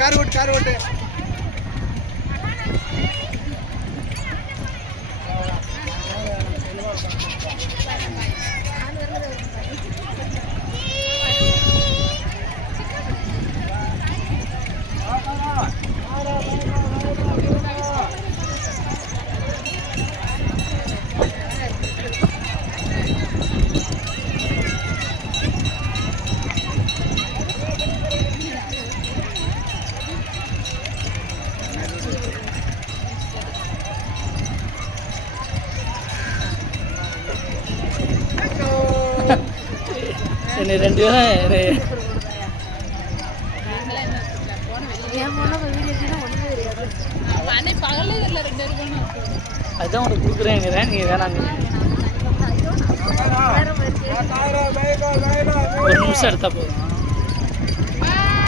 Car ஓட்டு என்ன 2 பேரும் அதுதான் உனக்கு கொடுக்குறேங்கிறேன். நீங்கள் வேணாங்க. ஒரு நிமிஷம் எடுத்தால் போதும்.